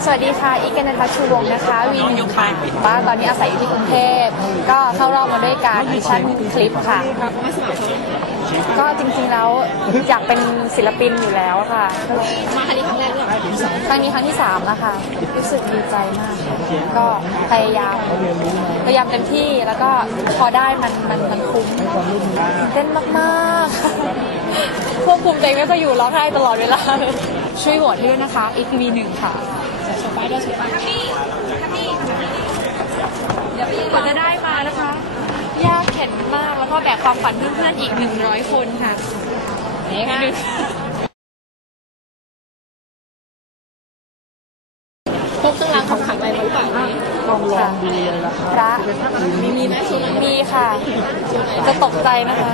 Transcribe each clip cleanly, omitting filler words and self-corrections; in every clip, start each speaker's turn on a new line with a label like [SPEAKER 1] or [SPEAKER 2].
[SPEAKER 1] สวัสดีค่ะอีกนันทชูวงศ์นะคะวีหนึ่งค่ะว่าตอนนี้อาศัยอยู่ที่กรุงเทพก็เข้ารอบมาด้วยการดิชั่นคลิปค่ะก็จริงๆแล้วอยากเป็นศิลปินอยู่แล้วค่ะ
[SPEAKER 2] มาครั้งนี้ครั้งแรกหรือเปล่า
[SPEAKER 1] ครั้งนี้ครั้งที่3แล้วค่ะรู้สึกดีใจมากก็พยายามเต็มที่แล้วก็พอได้มันคุ้มเต้นมากๆควบคุมตัวเองไม่ค่อยอยู่ร้องไห้ตลอดเวลาช่วยโหวตให้ด้วยนะคะ EPV 1ค่ะ
[SPEAKER 2] โชว์ป้ายด้วยโชว์ป้าย
[SPEAKER 1] เดี๋ยวกว่าจะได้มานะคะยากเข็ญมากแล้วก็แบกความฝันเพื่อนๆอีก100 คนค่ะนี่ค่ะ
[SPEAKER 2] พกเครื่องรางของขลังอะไรมาหรือเปล่า
[SPEAKER 1] ต้องลองดูเลยนะคะพระ
[SPEAKER 2] มีไหมช่วงไหน
[SPEAKER 1] มีค่ะจะตกใจนะคะ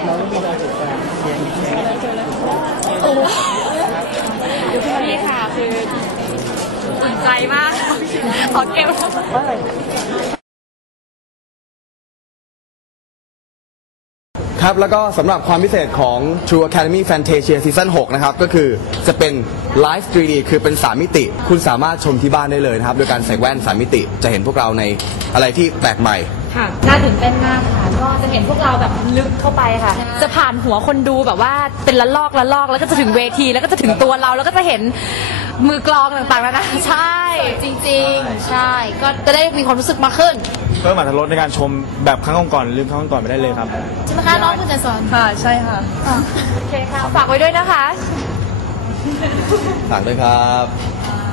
[SPEAKER 1] นี่ค่ะคืออุ่นใจมากขอเก็บ
[SPEAKER 3] ครับแล้วก็สำหรับความพิเศษของ True Academy Fantasia Season 6 นะครับก็คือจะเป็น Live 3D คือเป็น3มิติคุณสามารถชมที่บ้านได้เลยนะครับโดยการใส่แว่น3มิติจะเห็นพวกเราในอะไรที่แปลกใหม่
[SPEAKER 1] ค่ะน่าตื่นเต้นมากค่ะก็จะเห็นพวกเราแบบลึกเข้าไปค่ะจะผ่านหัวคนดูแบบว่าเป็นละลอกแล้วก็จะถึงเวทีแล้วก็จะถึงตัวเราแล้วก็จะเห็นมือกลองต่างๆแล้วนะใช่
[SPEAKER 2] จริงๆใช่ก็จะได้มีความรู้สึกมากขึ้น
[SPEAKER 4] เพิ่มอรรถรสในการชมแบบครั้งก่อนลืมครั้งก่อนไปได้เลยครับ
[SPEAKER 2] ใช่ไหมคะน้องคุณจะสอน
[SPEAKER 1] ค่ะใช่ค่ะโอเคค่ะฝากไว้ด้วยนะคะ
[SPEAKER 3] ฝากด้วยครับ